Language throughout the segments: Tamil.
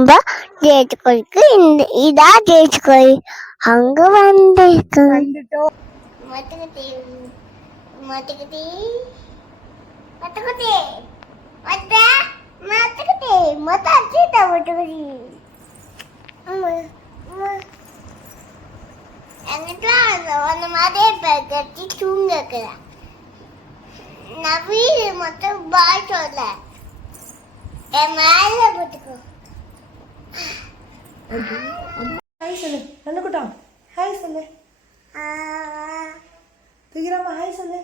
ரொம்ப ஜெயிச்சுக்கோளுக்கு இதா ஜெயிச்சுக்கோள் அங்க வந்துட்டோம். மத்துக்குட்டி மத்துக்குட்டி மத்துக்குட்டி மத்த மத்துக்குட்டி மத்த அச்சிட்டா மத்துக்குட்டி என்கிட்ட அந்த மாதிரியே கட்டி தூங்க இருக்கிறேன். நான் வீடு மட்டும் பாய் சொல்ல என் மேல போட்டுக்கோ. ஹாய் சொல்லு நல்லக்குட்டா. ஹாய் சொல்லு. தூக்கிராமா ஹாய் சொல்லு.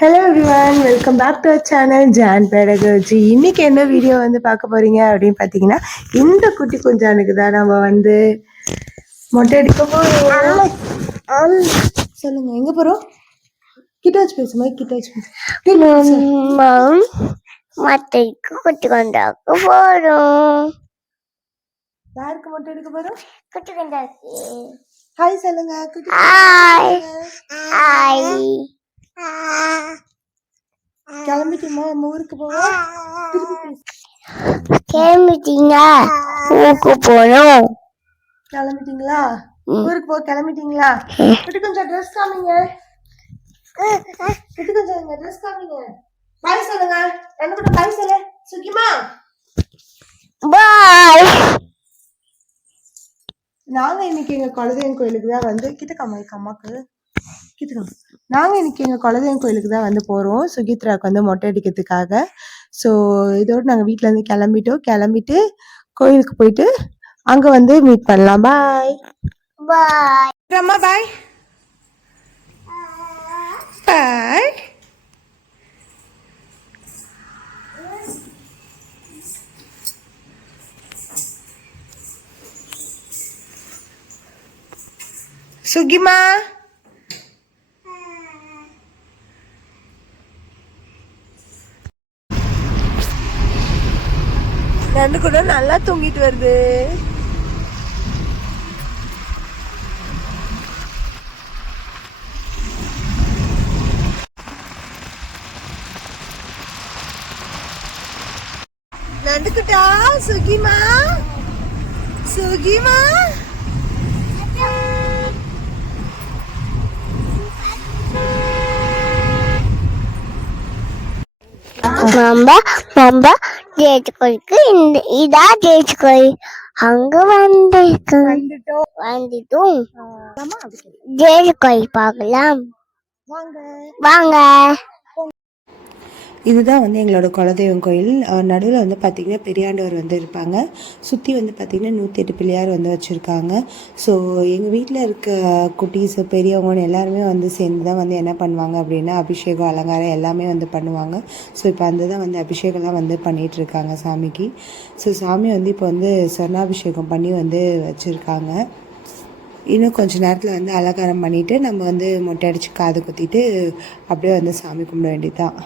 Hello everyone, welcome back to our channel ஜான் பெடகஜி. இன்னைக்கு என்ன வீடியோ வந்து பார்க்க போறீங்க அப்படின்னு பார்த்தீங்கன்னா, இந்த குட்டி குஞ்சானுக்கு தான் நம்ம வந்து மொட்டை அடிக்க போறோம். சொல்லுங்க எங்க போறோம்? கிட்ட வச்சு பேசுமா, கிட்ட வச்சு பேசு. மட்டைக்கு குட்டி கொண்டாக்க போறோம். யாருக்கு மொட்டை எடுக்க போறோம்? குட்டி கொண்டாக்கு. ஹாய் சொல்லுங்க. Hi hi. கிளம்பிட்டுமா நம்ம ஊருக்கு போவோம்? கிளம்பிட்டீங்க? ஊருக்கு போறோம். கிளம்பிட்டீங்களா? ஊருக்கு போக கிளம்பிட்டீங்களா? குட்டி கொஞ்சம் ட்ரெஸ் காமிங்க. குட்டி கொஞ்சம் ட்ரெஸ் காமிங்க. பாய் சொல்லுங்க. என்ன கூட பாய் சொல்லு. சுகிமா பாய். நாங்க இன்னைக்கு எங்க குலதெய்வம் கோயிலுக்கு தான் வந்து அம்மாக்கு நாங்க இன்னைக்கு எங்க குலதெய்வம் கோயிலுக்கு தான் வந்து போறோம், சுகித்ராவுக்கு வந்து மொட்டை அடிக்கிறதுக்காக. ஸோ இதோட நாங்க வீட்டுல இருந்து கிளம்பிட்டு கோயிலுக்கு போயிட்டு அங்க வந்து மீட் பண்ணலாம். பாய் பாய் அம்மா. பாய் பாய். சுகிமா ரெண்டு கூட நல்லா தூங்கிட்டு வருது. நண்டுக்குட்டா சுகிமா சுகிமா ரொம்ப ரொம்ப ஜெயிச்சுக்கோளுக்கு இதா ஜெயிச்சுக்கோள் அங்க வந்துட்டோம். ஜெயிச்சுக்கோள் பார்க்கலாம் வாங்க. இதுதான் வந்து எங்களோட குலதெய்வம் கோயில். நடுவில் வந்து பார்த்திங்கன்னா பெரியாண்டவர் வந்து இருப்பாங்க. சுற்றி வந்து பார்த்திங்கன்னா 108 பிள்ளையார் வந்து வச்சுருக்காங்க. ஸோ எங்கள் வீட்டில் இருக்க குட்டீஸ் பெரியவங்கன்னு எல்லாருமே வந்து சேர்ந்து தான் வந்து என்ன பண்ணுவாங்க அப்படின்னா அபிஷேகம் அலங்காரம் எல்லாமே வந்து பண்ணுவாங்க. ஸோ இப்போ அந்த தான் வந்து அபிஷேகம்லாம் வந்து பண்ணிகிட்ருக்காங்க சாமிக்கு. ஸோ சாமி வந்து இப்போ வந்து சொர்ணாபிஷேகம் பண்ணி வந்து வச்சுருக்காங்க. இன்னும் கொஞ்சம் நேரத்தில் வந்து அலங்காரம் பண்ணிவிட்டு நம்ம வந்து மொட்டை அடித்து காது குத்திட்டு அப்படியே வந்து சாமி கும்பிட வேண்டியதுதான்.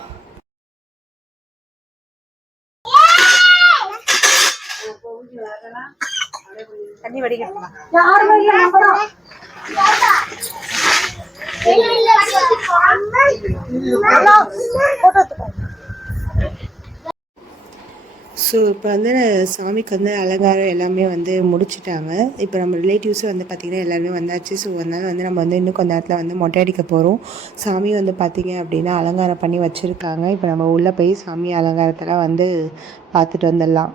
தண்ணி வடிகட்டலாம். ஸோ இப்போ வந்து சாமிக்கு வந்து அலங்காரம் எல்லாமே வந்து முடிச்சுட்டாங்க. இப்போ நம்ம ரிலேட்டிவ்ஸும் வந்து பார்த்திங்கன்னா எல்லாருமே வந்தாச்சு. ஸோ அதனால் வந்து நம்ம வந்து இன்னும் கொஞ்ச நேரத்தில் வந்து மொட்டை அடிக்க போகிறோம். சாமி வந்து பார்த்திங்க அப்படின்னா அலங்காரம் பண்ணி வச்சுருக்காங்க. இப்போ நம்ம உள்ளே போய் சாமி அலங்காரத்தெல்லாம் வந்து பார்த்துட்டு வந்துடலாம்.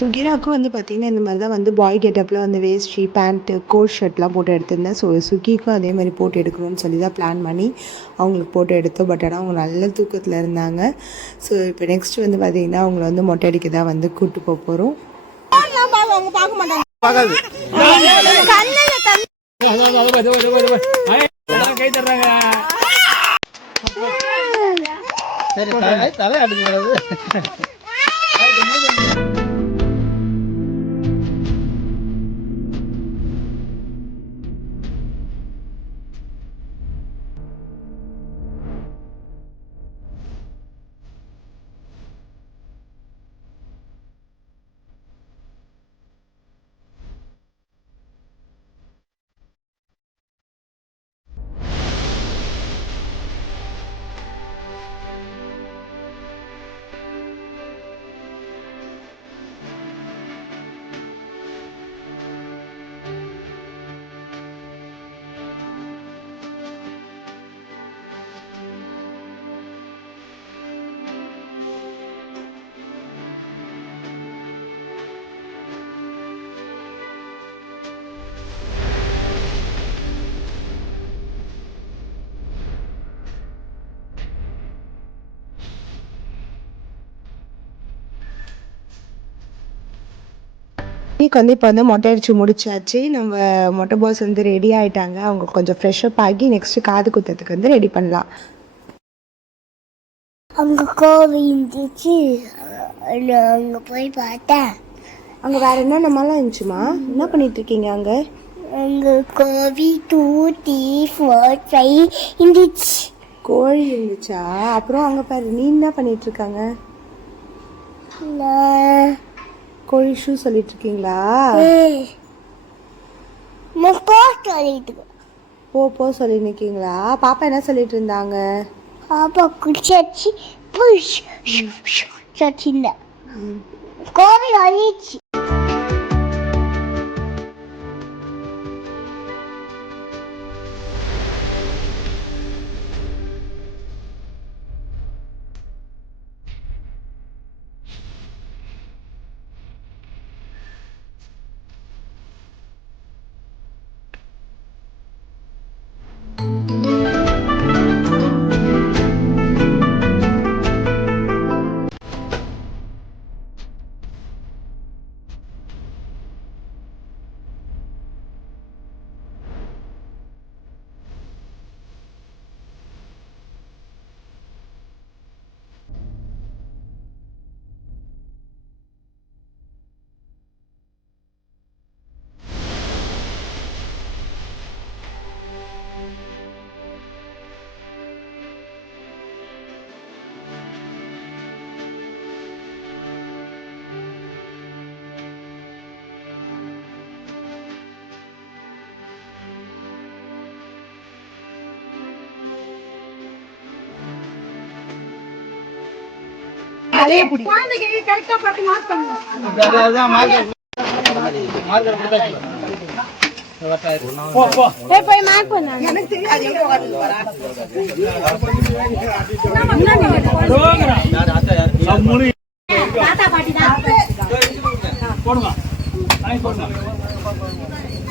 துகிராவுக்கும் வந்து பார்த்திங்கன்னா இந்த மாதிரி தான் வந்து பாய் கெட்டப்பில் வந்து வேஷ்டி பேண்ட்டு கோட் ஷர்ட்லாம் போட்டு எடுத்திருந்தேன். ஸோ சுகிக்கும் அதே மாதிரி போட்டு எடுக்கணும்னு சொல்லி தான் பிளான் பண்ணி அவங்களுக்கு போட்டு எடுத்தோம். பட் ஆனால் அவங்க நல்ல தூக்கத்தில் இருந்தாங்க. ஸோ இப்போ நெக்ஸ்ட் வந்து பார்த்திங்கன்னா அவங்கள வந்து மொட்டை அடிக்க தான் வந்து கூப்பிட்டு போக போகிறோம். இன்னைக்கு வந்து இப்போ வந்து மொட்டை அடிச்சு முடிச்சாச்சு. நம்ம மொட்டை பாஸ் வந்து ரெடி ஆயிட்டாங்க. அவங்க கொஞ்சம் ஃப்ரெஷ்அப் ஆகி நெக்ஸ்ட் காது குத்தத்துக்கு வந்து ரெடி பண்ணலாம். அங்க கோவில் இருந்துச்சு, நான் அங்க போய் பார்த்தேன். அங்கே வேற என்ன நம்மளாம் இருந்துச்சுமா? என்ன பண்ணிட்டு இருக்கீங்க அங்கே? அங்க கோவி 2 3 4 5 இருந்துச்சு. கோழி இருந்துச்சா? அப்புறம் அங்கே பாரு, நீ என்ன பண்ணிட்டு இருக்காங்க? நான் கோழி ஷூ சொல்லிட்டு இருக்கீங்களா? சொல்லிட்டு போ சொல்லி நிற்கீங்களா? பாப்பா என்ன சொல்லிட்டு இருந்தாங்க? பாப்பா குடிச்சாச்சு, புஷ் சச்சிந்த கோவில் அழிச்சு.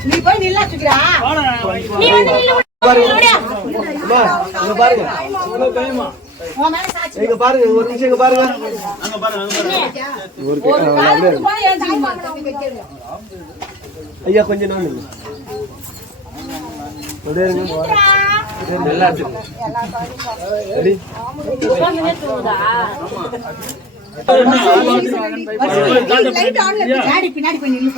நீ போய் நில்லா சுக்கிறா நீ வந்து நில்லு பாருங்க இங்க பாருங்க ஒரு நிமிஷம் இங்க பாருங்க அங்க பாருங்க ஐயா கொஞ்சம் நான் நல்லா பின்னாடி போய் நில்லு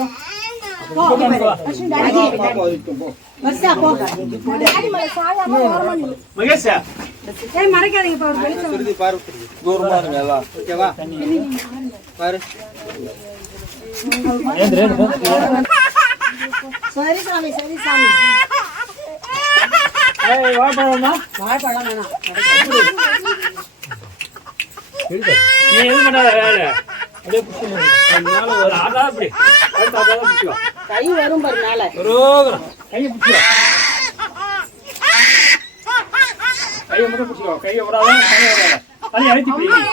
சரி சாமி சரி சாமி நீ எது பண்ணாத வேலை அப்படியே கை வரும் பாரு மேல கையை பிடிச்சிடும் கையை மட்டும் பிடிச்சிடும் கையை விடாத கையை விடாத கையை அழைச்சி பிடிக்கும்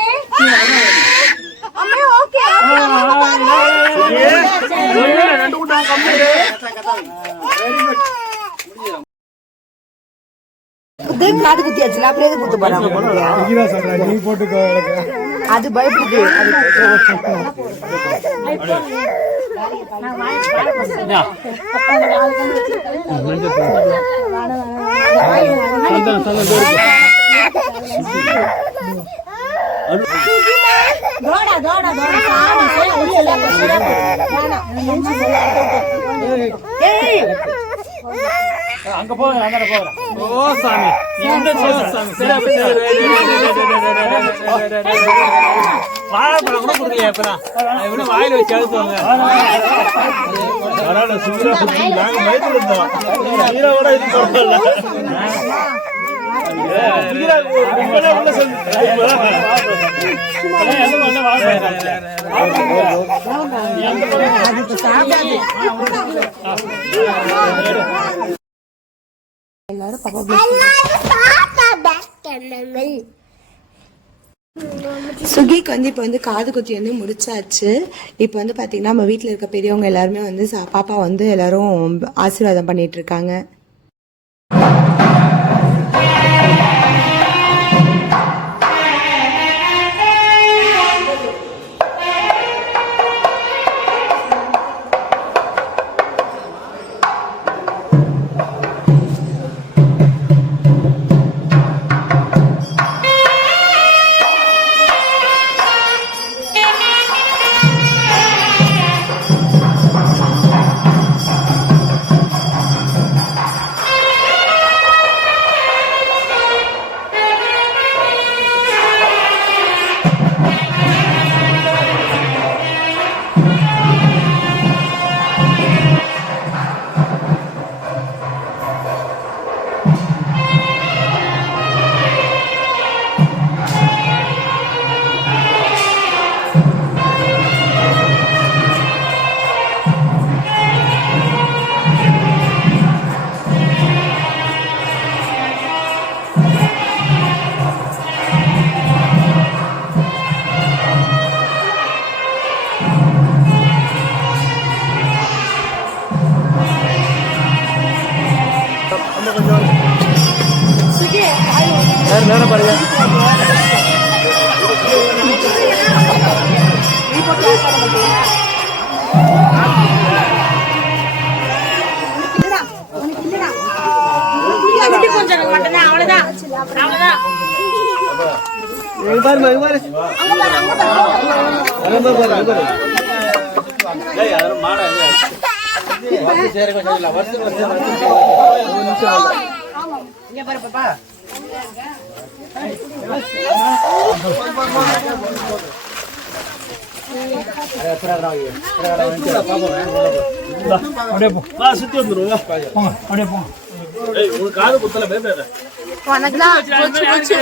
காது குத்தியாச்சுல அப்படியே குத்து போறாங்க நீ போட்டுக்கோ அது பயப்படுது அங்க போறேன் அங்க போறேன் ஓ சாமி நீ வந்து சாமி சரி வாழைப்பழம் கூட கொடுக்கலையா இப்பதான் இவனு வாயில வச்சு அழுத்துவாங்க பரவாயில்ல சுந்தரா நாங்க பயத்துல இருந்தோம் ஹீரோட இது பரவாயில்ல சுகிக்கு வந்து இப்போ வந்து காது குத்தி வந்து முடிச்சாச்சு. இப்போ வந்து பார்த்தீங்கன்னா நம்ம வீட்டில் இருக்க பெரியவங்க எல்லாருமே வந்து பாப்பா வந்து எல்லாரும் ஆசீர்வாதம் பண்ணிட்டு இருக்காங்க. கொஞ்சம் நேரம் பாருங்க. கொஞ்சம் மட்டும்தான், அவ்வளவுதான். பாருமா பாரு இங்க பாரு பாப்பா. அப்படியே போ. சுத்தி வந்துருவோம். போங்க அப்படியே போங்க. காது குத்தல பேசுற உனக்குதான் போச்சு போச்சு.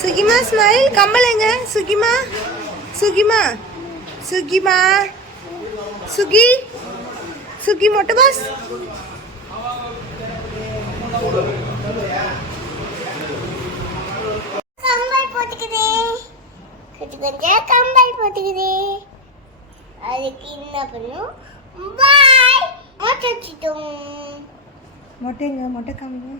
சுகிமா ஸ்மைல். கம்பளைங்க சுகிமா. சுகிமா சுகிமா சுகி சுகி மொட்டை பாஸ். கம்பல் போட்டுக்குதே, கொஞ்சம் கம்பல் போட்டுக்குதே. அதுக்கு என்ன பண்ணும்? பாய் மொட்டை வச்சுட்டோம். மொட்டைங்க மொட்டை காமிங்க.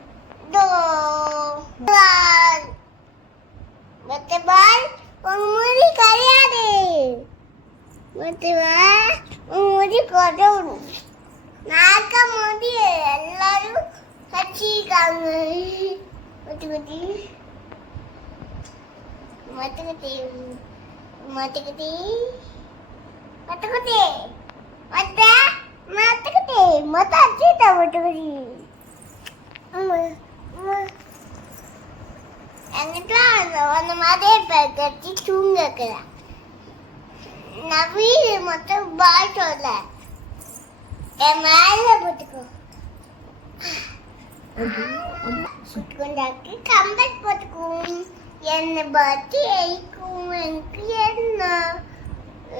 மொட்டை பால் உங்க முடி கிடையாது. மொட்டை பால் உங்க முடி கொடணும். நாக்க முடி எல்லாரும் கட்சிக்காங்க. மொட்டை மொட்டை மொட்டை மொட்டை மொட்டை மொட்டை மொட்டை அச்சுட்டா மொட்டை அந்த மாதிரி கட்டி தூங்கக்கலாம். நான் வீடு மொத்தம் பாய் சொல்ல என் மேல போட்டுக்கோ. கொண்டாக்கு கம்பல் போட்டுக்கும். என்னை பத்தி எரிக்கும். எனக்கு என்ன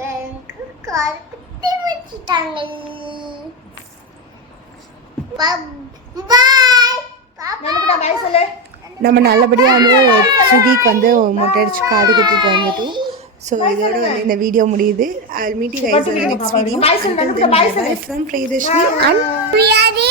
எனக்கு கால் குத்தி வச்சுட்டாங்க. பாய் சொல்லு. நம்ம நல்லபடியாக வந்து சுகிக்கு வந்து மொட்டை அடிச்சு காது குத்திட்டு வந்துட்டோம். ஸோ இதோட வந்து இந்த வீடியோ முடியுது. I'll meet you guys in the next video. Until then, bye from Priyadashni and பிரியாதி.